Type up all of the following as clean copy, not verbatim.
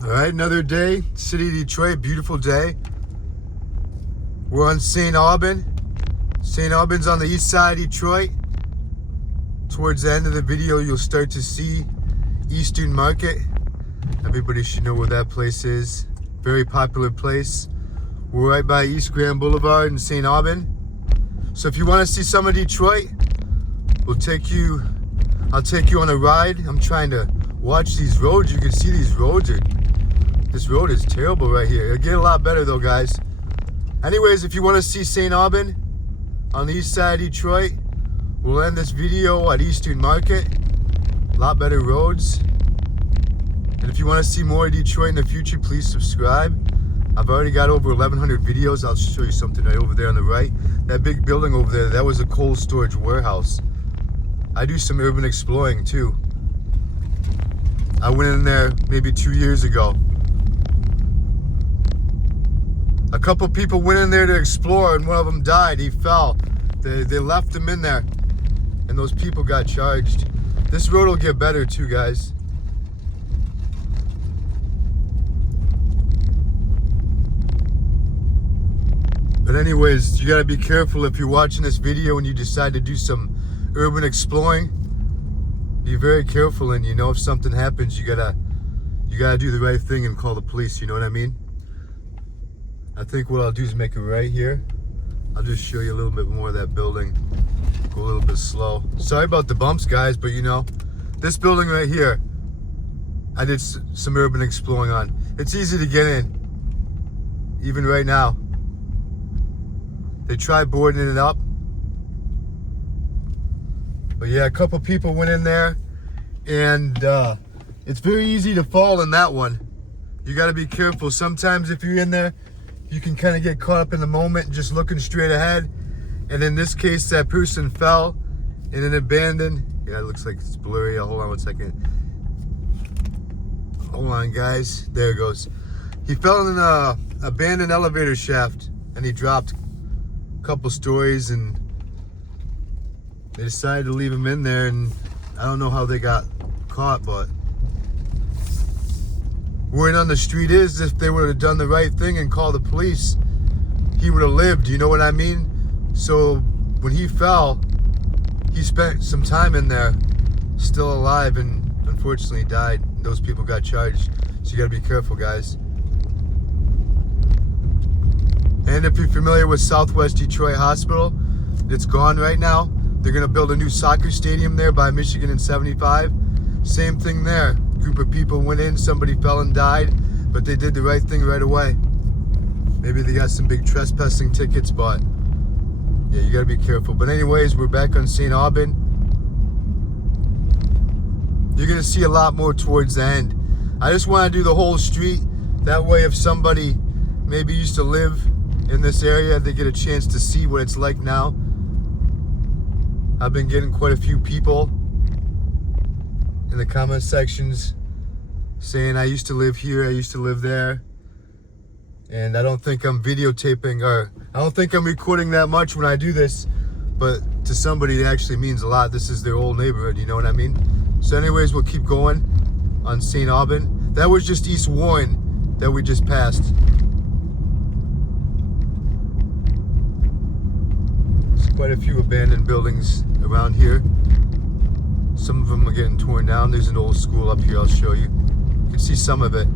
All right, another day, city of Detroit, beautiful day. We're on St. Aubin. St. Aubin's on the east side of Detroit. Towards the end of the video, you'll start to see Eastern Market. Everybody should know where that place is. Very popular place. We're right by E Grand Blvd in St. Aubin. So if you want to see some of Detroit, I'll take you on a ride. I'm trying to watch these roads. You can see these roads this road is terrible right here. It'll get a lot better though, guys. Anyways, if you want to see St. Aubin on the east side of Detroit, we'll end this video at Eastern Market. A lot better roads. And if you want to see more of Detroit in the future, please subscribe. I've already got over 1,100 videos. I'll show you something right over there on the right. That big building over there, that was a cold storage warehouse. I do some urban exploring too. I went in there maybe 2 years ago. A couple people went in there to explore and one of them died. He fell. They left him in there and those people got charged. This road will get better too, guys. But anyways, you gotta be careful if you're watching this video and you decide to do some urban exploring. Be very careful, and you know, if something happens, you gotta do the right thing and call the police, you know what I mean? I think what I'll do is make it right here. I'll just show you a little bit more of that building. Go a little bit slow. Sorry about the bumps, guys, but you know, this building right here, I did some urban exploring on. It's easy to get in, even right now. They tried boarding it up. But yeah, a couple people went in there, and it's very easy to fall in that one. You gotta be careful. Sometimes if you're in there, you can kind of get caught up in the moment, just looking straight ahead. And in this case, that person fell in an abandoned, yeah, it looks like it's blurry. Hold on one second. Hold on, guys. There it goes. He fell in an abandoned elevator shaft, and he dropped a couple stories, and they decided to leave him in there, and I don't know how they got caught, but word on the street is if they would have done the right thing and called the police, he would have lived, you know what I mean? So when he fell, he spent some time in there, still alive, and unfortunately died. Those people got charged. So you gotta be careful, guys. And if you're familiar with Southwest Detroit Hospital, it's gone right now. They're gonna build a new soccer stadium there by Michigan and 75. Same thing there. Group of people went in, somebody fell and died, but they did the right thing right away. Maybe they got some big trespassing tickets, but yeah, you gotta be careful. But anyways, we're back on St. Aubin. You're gonna see a lot more towards the end. I just wanna do the whole street. That way if somebody maybe used to live in this area, they get a chance to see what it's like now. I've been getting quite a few people in the comment sections saying I used to live here, I used to live there. And I don't think I'm videotaping, or I don't think I'm recording that much when I do this, but to somebody it actually means a lot. This is their old neighborhood, you know what I mean? So anyways, we'll keep going on St. Aubin. That was just East Warren that we just passed. There's quite a few abandoned buildings around here. Some of them are getting torn down. There's an old school up here, I'll show you. You can see some of it.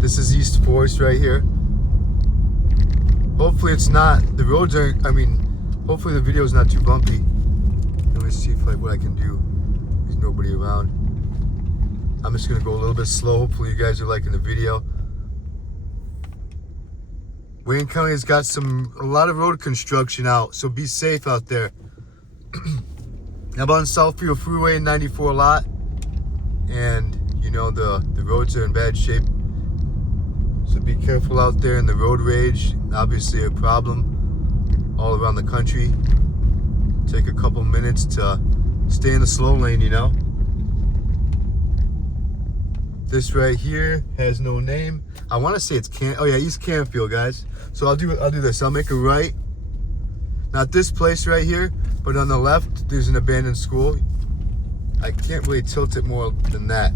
This is East Forest right here. Hopefully it's not, the roads aren't, hopefully the video is not too bumpy. Let me see what I can do. There's nobody around. I'm just gonna go a little bit slow. Hopefully you guys are liking the video. Wayne County has got a lot of road construction out, so be safe out there. I'm on Southfield Freeway in 94 lot, and you know the roads are in bad shape. So be careful out there, and the road rage, obviously a problem all around the country. Take a couple minutes to stay in the slow lane, you know. This right here has no name. I want to say it's East Canfield, guys. So I'll do this. I'll make a right. Not this place right here, but on the left, there's an abandoned school. I can't really tilt it more than that.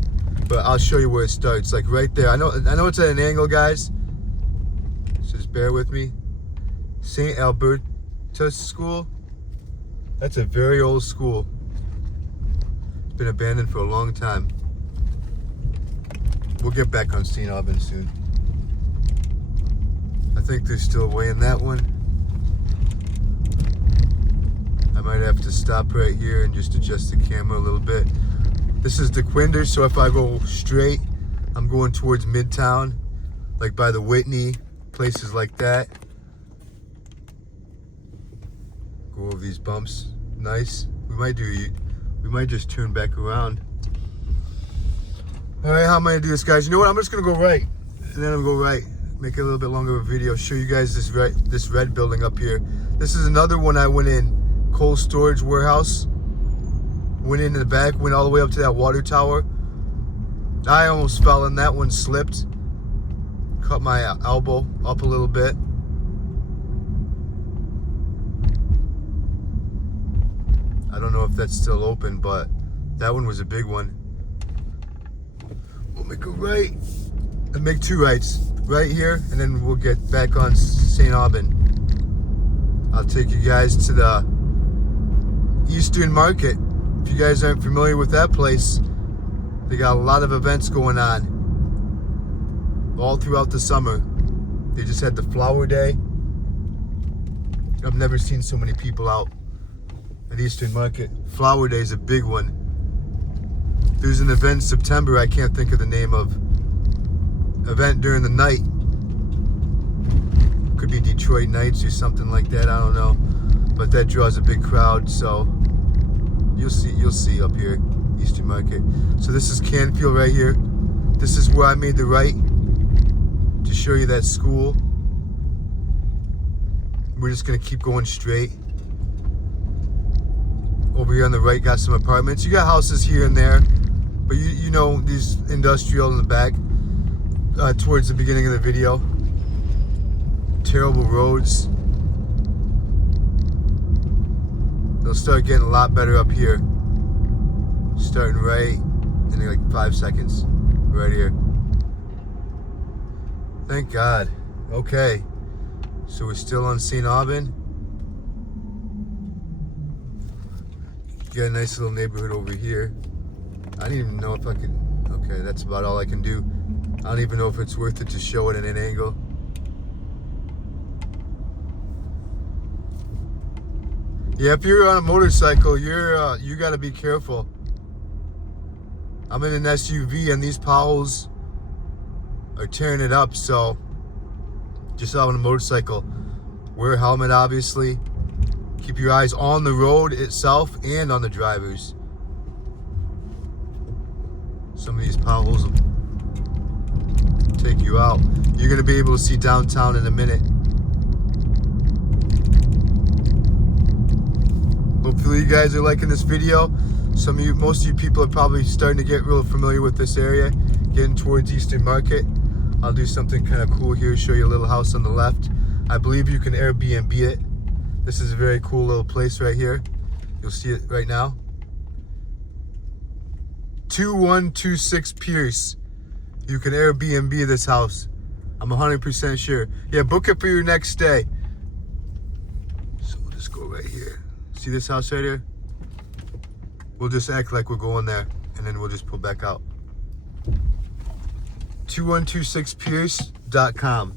but I'll show you where it starts. Like right there. I know it's at an angle, guys. So just bear with me. St. Albertus School. That's a very old school. It's been abandoned for a long time. We'll get back on St. Aubin soon. I think there's still a way in that one. I might have to stop right here and just adjust the camera a little bit. This is the Quinder, so if I go straight, I'm going towards Midtown, like by the Whitney, places like that. Go over these bumps. Nice. We might just turn back around. All right, how am I gonna do this, guys? You know what? I'm just gonna go right, and then I'm gonna go right. Make it a little bit longer of a video. Show you guys this red building up here. This is another one I went in. Cold storage warehouse. Went in the back. Went all the way up to that water tower. I almost fell in. That one slipped. Cut my elbow up a little bit. I don't know if that's still open, but that one was a big one. We'll make a right and make two rights right here, and then we'll get back on St. Aubin. I'll take you guys to the Eastern Market. If you guys aren't familiar with that place, they got a lot of events going on all throughout the summer. They just had the Flower Day. I've never seen so many people out at Eastern Market. Flower Day is a big one. There's an event in September, I can't think of the name of. Event during the night. Could be Detroit Nights or something like that, I don't know. But that draws a big crowd, so you'll see up here, Eastern Market. So this is Canfield right here. This is where I made the right to show you that school. We're just gonna keep going straight. Over here on the right, got some apartments. You got houses here and there, but you know these industrial in the back. Towards the beginning of the video. Terrible roads. They'll start getting a lot better up here. Starting right in like 5 seconds. Right here. Thank God. Okay. So we're still on St. Aubin. Got a nice little neighborhood over here. I didn't even know if I could. Okay, that's about all I can do. I don't even know if it's worth it to show it at an angle. Yeah, if you're on a motorcycle, you gotta be careful. I'm in an SUV and these potholes are tearing it up, so just out on a motorcycle, wear a helmet obviously. Keep your eyes on the road itself and on the drivers. Some of these potholes will take you out. You're gonna be able to see downtown in a minute. Hopefully you guys are liking this video. Most of you people are probably starting to get real familiar with this area, getting towards Eastern Market. I'll do something kind of cool here, show you a little house on the left. I believe you can Airbnb it. This is a very cool little place right here. You'll see it right now. 2126 Pierce. You can Airbnb this house. I'm 100% sure. Yeah, book it for your next stay. So we'll just go right here. See this house right here? We'll just act like we're going there, and then we'll just pull back out. 2126pierce.com.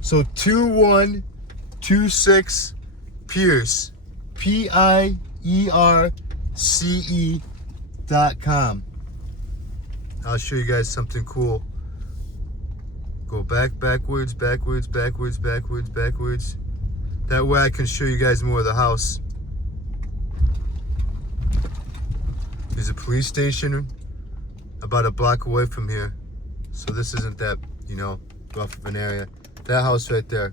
So 2126 Pierce. PIERCE.com. I'll show you guys something cool. Go backwards. That way I can show you guys more of the house. There's a police station about a block away from here. So this isn't that, rough of an area. That house right there.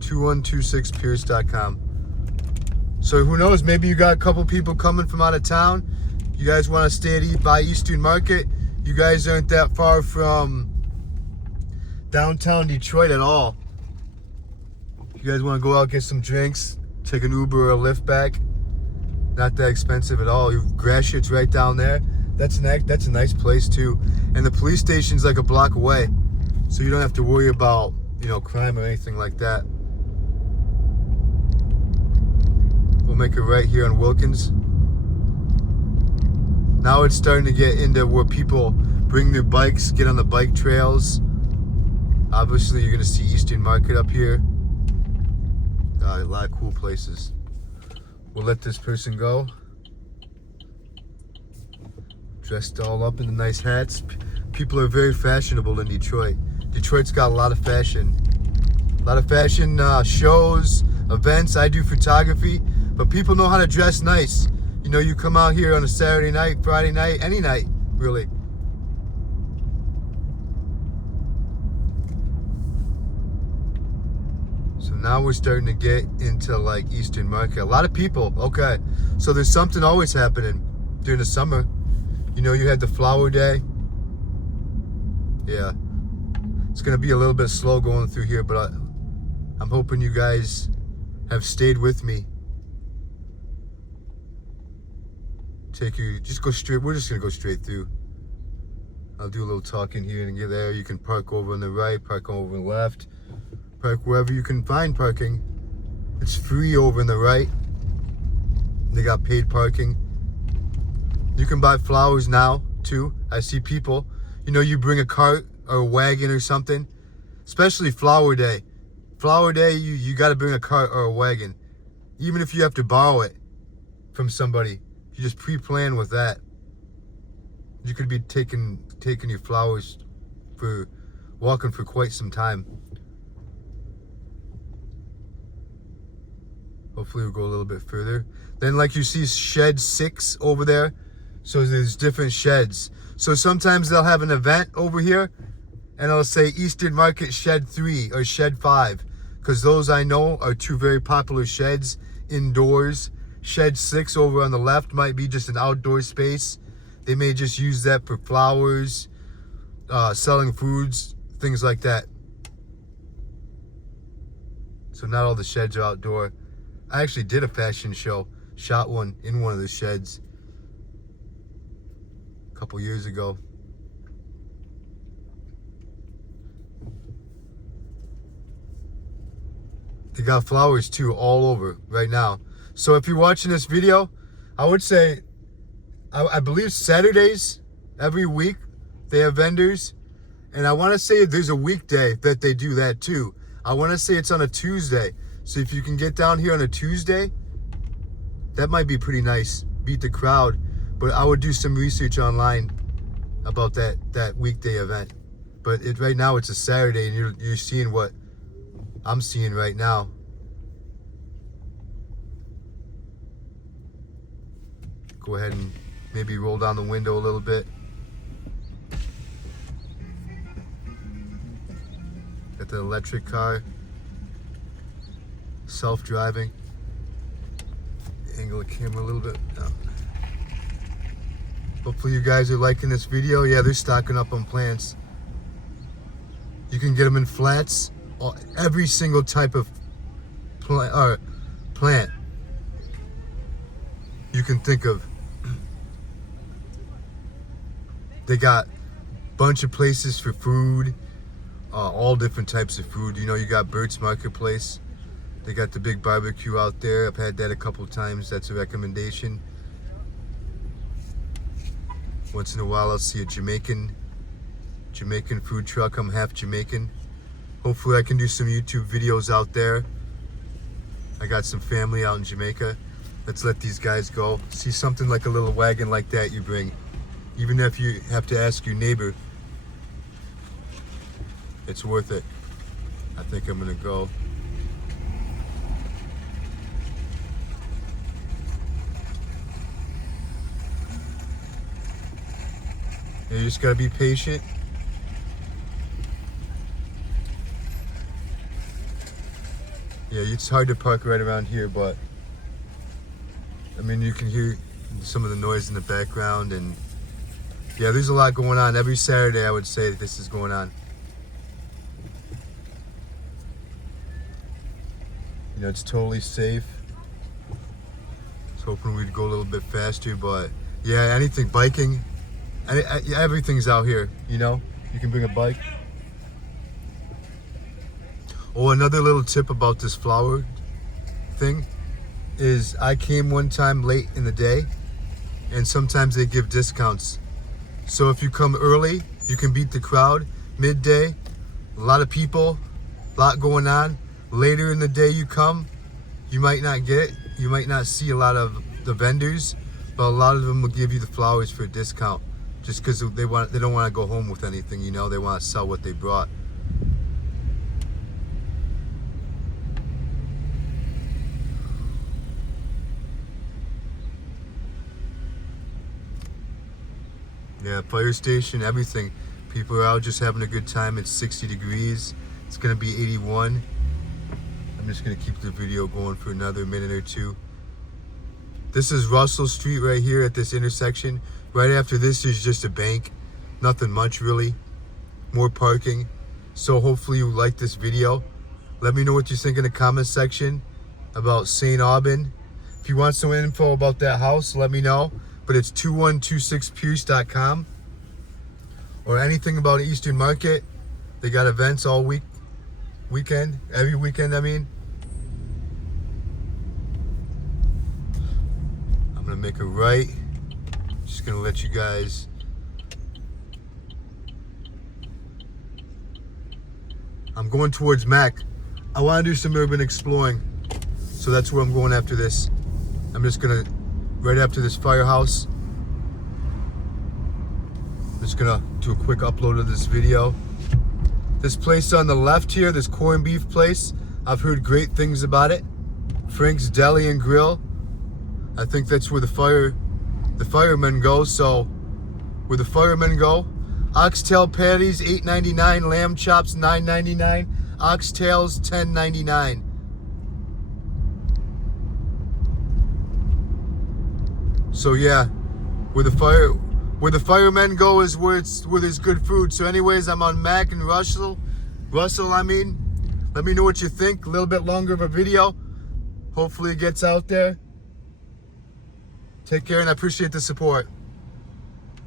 2126pierce.com. So who knows, maybe you got a couple people coming from out of town. You guys want to stay by Eastern Market. You guys aren't that far from downtown Detroit at all. You guys want to go out, get some drinks, take an Uber or a Lyft back. Not that expensive at all. Grass shit's right down there. That's a nice place too. And the police station's like a block away, so you don't have to worry about, you know, crime or anything like that. We'll make it right here on Wilkins. Now it's starting to get into where people bring their bikes, get on the bike trails. Obviously, you're gonna see Eastern Market up here. A lot of cool places. We'll let this person go. Dressed all up in the nice hats. People are very fashionable in Detroit. Detroit's got a lot of fashion. A lot of fashion shows, events. I do photography, but people know how to dress nice. You know, you come out here on a Saturday night, Friday night, any night, really. So now we're starting to get into like Eastern Market. A lot of people, okay. So there's something always happening during the summer. You know, you had the flower day. Yeah. It's gonna be a little bit slow going through here, but I'm hoping you guys have stayed with me. Just go straight. We're just gonna go straight through. I'll do a little talking here and get there. You can park over on the right, park over on the left, park wherever you can find parking. It's free over on the right. They got paid parking. You can buy flowers now too. I see people, you know, you bring a cart or a wagon or something, especially flower day. Flower day, you got to bring a cart or a wagon, even if you have to borrow it from somebody. You just pre-plan with that. You could be taking your flowers for walking for quite some time. Hopefully we'll go a little bit further. Then like you see shed 6 over there. So there's different sheds. So sometimes they'll have an event over here and it'll say Eastern Market Shed 3 or Shed 5. Because those I know are 2 very popular sheds indoors. Shed 6 over on the left might be just an outdoor space. They may just use that for flowers, selling foods, things like that. So not all the sheds are outdoor. I actually did a fashion show, shot one in one of the sheds a couple years ago. They got flowers too all over right now. So if you're watching this video, I would say, I believe Saturdays every week they have vendors. And I want to say there's a weekday that they do that too. I want to say it's on a Tuesday. So if you can get down here on a Tuesday, that might be pretty nice. Beat the crowd. But I would do some research online about that weekday event. But right now it's a Saturday and you're seeing what I'm seeing right now. Go ahead and maybe roll down the window a little bit. Got the electric car. Self-driving. Angle the camera a little bit. No. Hopefully you guys are liking this video. Yeah, they're stocking up on plants. You can get them in flats. Every single type of plant you can think of. They got a bunch of places for food, all different types of food. You know, you got Burt's Marketplace. They got the big barbecue out there. I've had that a couple times. That's a recommendation. Once in a while I'll see a Jamaican food truck. I'm half Jamaican. Hopefully I can do some YouTube videos out there. I got some family out in Jamaica. Let's let these guys go. See something like a little wagon like that you bring. Even if you have to ask your neighbor, it's worth it. I think I'm gonna go. You just gotta be patient. Yeah, it's hard to park right around here, but I mean, you can hear some of the noise in the background, and yeah, there's a lot going on. Every Saturday, I would say that this is going on. You know, it's totally safe. was hoping we'd go a little bit faster, but yeah, anything, biking, everything's out here, you know? You can bring a bike. Oh, another little tip about this flower thing is I came one time late in the day, and sometimes they give discounts. So if you come early, you can beat the crowd. Midday, a lot of people, a lot going on. Later in the day you come, you might not get it. You might not see a lot of the vendors, but a lot of them will give you the flowers for a discount, just because they don't want to go home with anything, you know. They want to sell what they brought. Yeah, fire station, everything. People are out just having a good time. It's 60 degrees. It's gonna be 81. I'm just gonna keep the video going for another minute or two. This is Russell Street right here at this intersection. Right after this is just a bank. Nothing much really. More parking. So hopefully you like this video. Let me know what you think in the comment section about St. Aubin. If you want some info about that house, let me know. But it's 2126pierce.com. Or anything about Eastern Market. They got events all weekend, every weekend I mean. I'm gonna make a right. Just gonna let you guys. I'm going towards Mac. I wanna do some urban exploring. So that's where I'm going after this. I'm just gonna, right after this firehouse, just gonna do a quick upload of this video. This place on the left here, this corned beef place, I've heard great things about it. Frank's Deli and Grill. I think that's where the firemen go. So where the firemen go, oxtail patties $8.99, lamb chops $9.99, oxtails $10.99. So yeah, where the firemen go is where there's good food. So anyways, I'm on Mac and Russell, I mean. Let me know what you think. A little bit longer of a video. Hopefully it gets out there. Take care, and I appreciate the support.